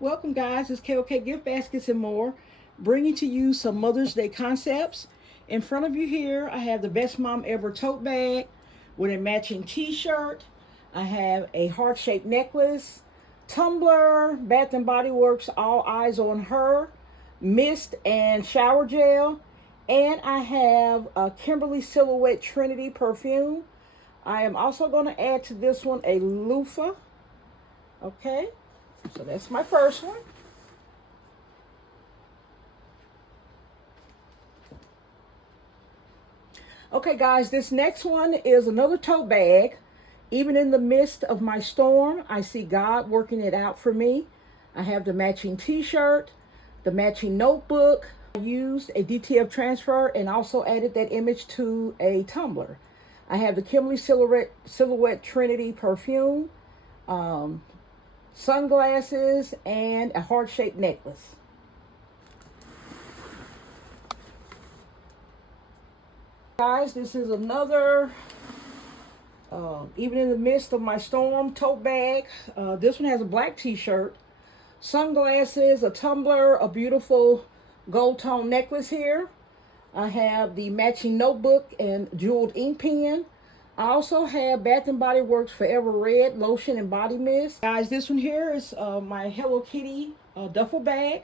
Welcome, guys. It's KOK Gift Baskets and more, bringing to you some Mother's Day concepts. In front of you here, I have the Best Mom Ever tote bag with a matching t-shirt. I have a heart-shaped necklace, tumbler, Bath and Body Works All Eyes on Her, mist and shower gel, and I have a Kimberly Silhouette Trinity perfume. I am also going to add to this one a loofah. Okay. So that's my first one. Okay, guys, this next one is another tote bag. Even in the midst of my storm, I see God working it out for me. I have the matching t-shirt, the matching notebook. I used a DTF transfer and also added that image to a tumbler. I have the Kimberly Silhouette Trinity perfume, sunglasses, and a heart-shaped necklace. Guys, this is another even in the midst of my storm tote bag. This one has a black t-shirt, sunglasses, a tumbler, a beautiful gold tone necklace here. I have the matching notebook and jeweled ink pen. I also have Bath and Body Works Forever Red lotion and body mist. Guys, this one here is my Hello Kitty duffel bag.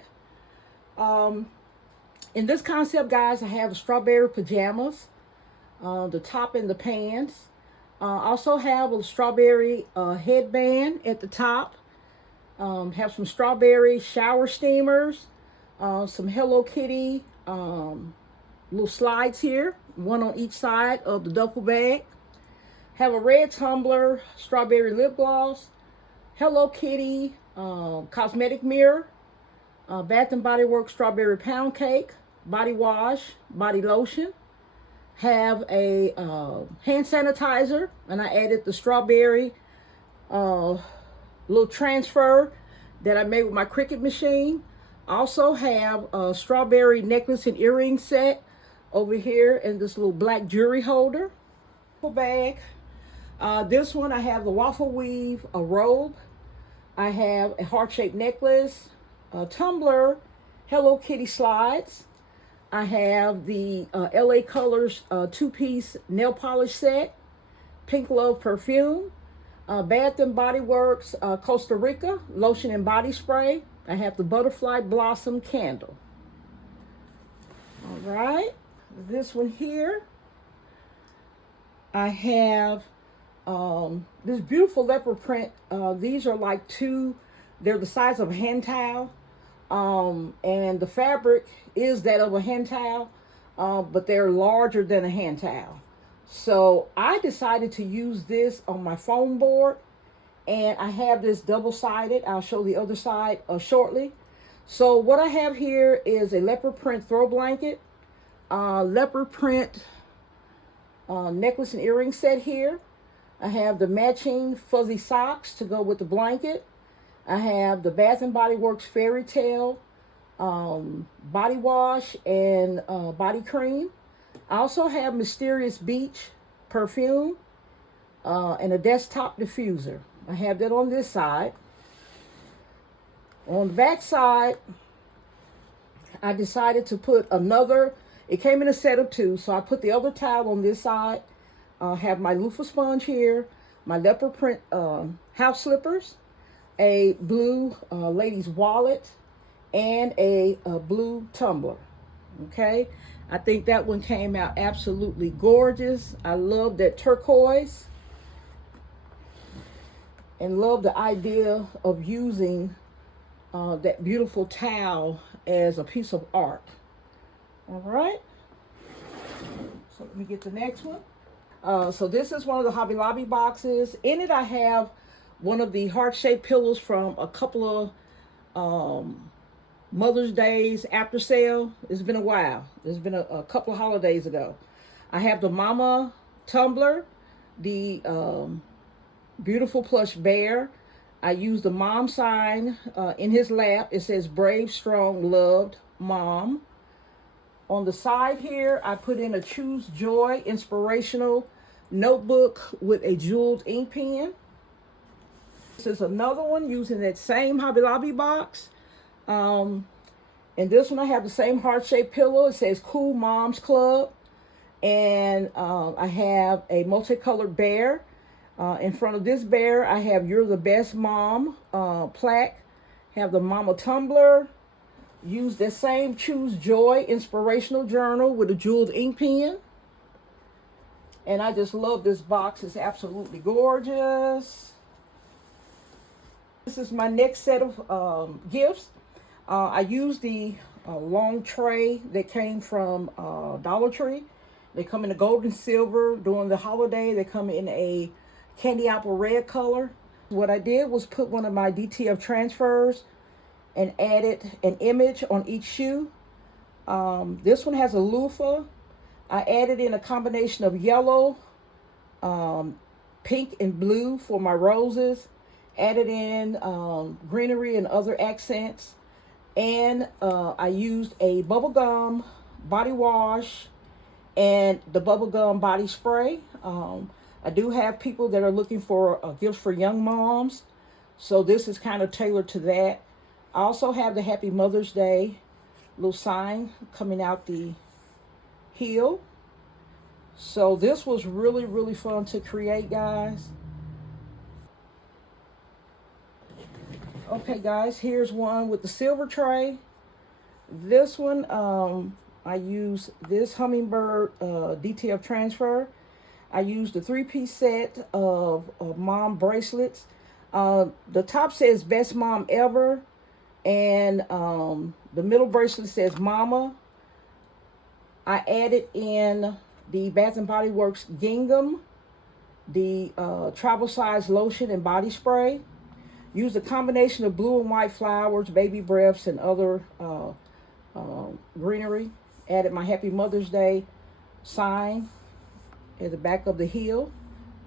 In this concept, guys, I have strawberry pajamas, the top and the pants. Also have a strawberry headband at the top. Have some strawberry shower steamers, some Hello Kitty little slides here, one on each side of the duffel bag. Have a red tumbler, strawberry lip gloss, Hello Kitty cosmetic mirror, Bath and Body Works strawberry pound cake, body wash, body lotion. Have a hand sanitizer, and I added the strawberry little transfer that I made with my Cricut machine. Also have a strawberry necklace and earring set over here in this little black jewelry holder. Bag. This one I have the waffle weave, a robe. I have a heart-shaped necklace, a tumbler, Hello Kitty slides. I have the LA Colors two-piece nail polish set, Pink Love perfume, Bath and Body Works Costa Rica lotion and body spray. I have the Butterfly Blossom candle. All right, this one here, I have this beautiful leopard print. These are like they're the size of a hand towel. And the fabric is that of a hand towel, but they're larger than a hand towel. So I decided to use this on my foam board, and I have this double-sided. I'll show the other side shortly. So what I have here is a leopard print throw blanket, leopard print necklace and earring set here. I have the matching fuzzy socks to go with the blanket. I have the Bath and Body Works Fairy Tale body wash and body cream. I also have Mysterious Beach perfume and a desktop diffuser. I have that on this side. On the back side, I decided to put another, it came in a set of two, so I put the other towel on this side. I have my loofah sponge here, my leopard print house slippers, a blue ladies wallet, and a blue tumbler. Okay, I think that one came out absolutely gorgeous. I love that turquoise and love the idea of using that beautiful towel as a piece of art. All right, so let me get the next one. So this is one of the Hobby Lobby boxes. In it I have one of the heart-shaped pillows from a couple of Mother's Days after sale. It's been a while. It's been a couple of holidays ago. I have the Mama tumbler, the beautiful plush bear. I use the mom sign in his lap. It says brave, strong, loved, mom. On the side here, I put in a Choose Joy inspirational notebook with a jeweled ink pen. This is another one using that same Hobby Lobby box. And this one I have the same heart-shaped pillow. It says Cool Moms Club. And I have a multicolored bear. In front of this bear, I have You're the Best Mom plaque. Have the Mama Tumbler. Use the same Choose Joy inspirational journal with a jeweled ink pen. And I just love this box. It's absolutely gorgeous. This is my next set of gifts. I used the long tray that came from Dollar Tree. They come in a gold and silver. During the holiday, they come in a candy apple red color. What I did was put one of my DTF transfers and added an image on each shoe. This one has a loofah. I added in a combination of yellow, pink, and blue for my roses. Added in greenery and other accents. And I used a bubblegum body wash and the bubblegum body spray. I do have people that are looking for gifts for young moms. So this is kind of tailored to that. I also have the Happy Mother's Day little sign coming out the heel. So this was really, really fun to create, guys. Okay, guys, here's one with the silver tray. This one, I use this hummingbird DTF transfer. I used the 3-piece set of mom bracelets. The top says Best Mom Ever. And the middle bracelet says Mama. I added in the Bath and Body Works gingham, the travel size lotion and body spray. Used a combination of blue and white flowers, baby breaths, and other greenery. Added my Happy Mother's Day sign at the back of the heel.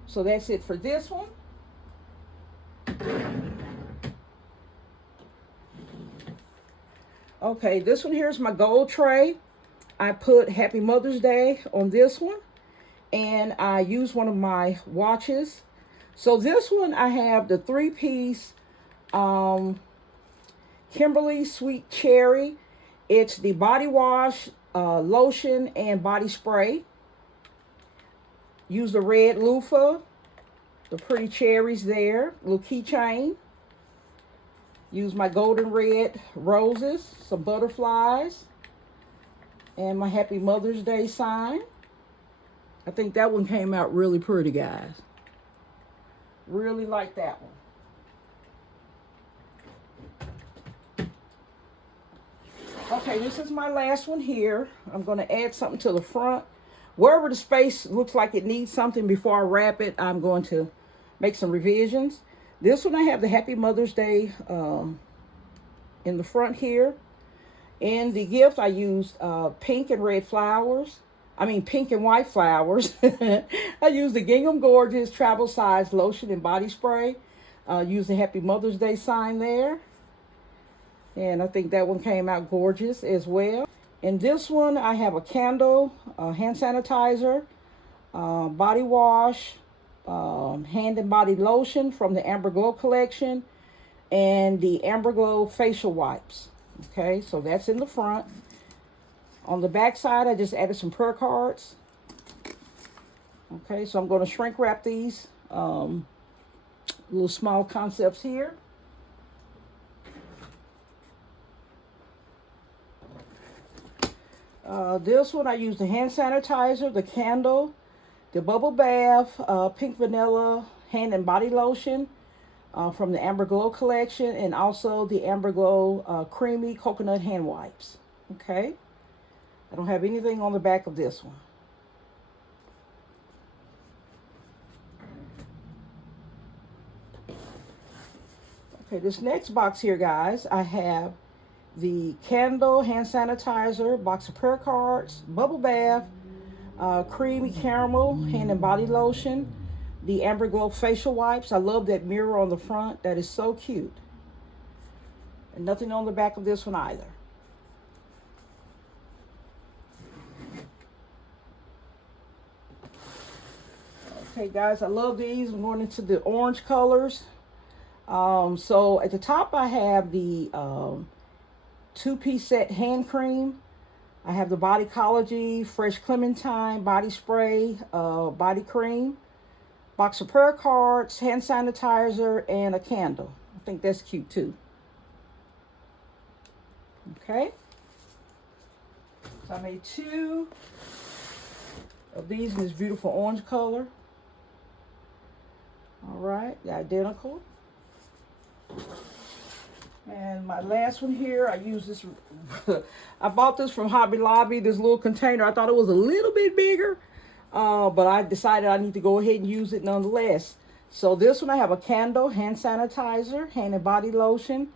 So that's it for this one. Okay, this one here is my gold tray. I put Happy Mother's Day on this one. And I used one of my watches. So this one I have the 3-piece Kimberly Sweet Cherry. It's the body wash, lotion, and body spray. Use the red loofah. The pretty cherries there. Little keychain. Use my golden red roses, some butterflies, and my Happy Mother's Day sign. I think that one came out really pretty, guys. Really like that one. Okay, this is my last one here. I'm going to add something to the front. Wherever the space looks like it needs something before I wrap it, I'm going to make some revisions. This one I have the Happy Mother's Day in the front here. In the gift, I used pink and red flowers. I mean, pink and white flowers. I used the Gingham Gorgeous travel size lotion and body spray. Used the Happy Mother's Day sign there. And I think that one came out gorgeous as well. In this one, I have a candle, hand sanitizer, body wash, hand and body lotion from the Amber Glow collection, and the Amber Glow facial wipes. Okay, so that's in the front. On the back side, I just added some prayer cards. Okay, so I'm going to shrink wrap these little small concepts here. This one I used the hand sanitizer, the candle, the bubble bath, pink vanilla hand and body lotion from the Amber Glow collection, and also the Amber Glow creamy coconut hand wipes. Okay, I don't have anything on the back of this one. Okay, this next box here, guys, I have the candle, hand sanitizer, box of prayer cards, bubble bath, creamy caramel hand and body lotion, the Amber Glow facial wipes. I love that mirror on the front. That is so cute. And nothing on the back of this one either. Okay, guys, I love these. I'm going into the orange colors. So at the top I have the two-piece set hand cream. I have the Bodycology Fresh Clementine body spray, body cream, box of prayer cards, hand sanitizer, and a candle. I think that's cute too. Okay. So I made 2 of these in this beautiful orange color. All right, they're identical. And my last one here, I use this. I bought this from Hobby Lobby, this little container. I thought it was a little bit bigger, but I decided I need to go ahead and use it nonetheless. So this one, I have a candle, hand sanitizer, hand and body lotion,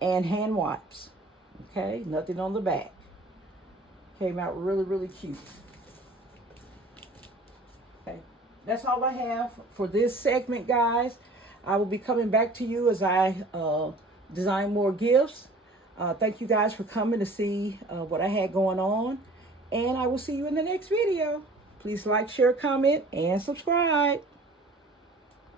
and hand wipes. Okay, nothing on the back. Came out really, really cute. Okay, that's all I have for this segment, guys. I will be coming back to you as I design more gifts. Thank you guys for coming to see what I had going on. And I will see you in the next video. Please like, share, comment, and subscribe.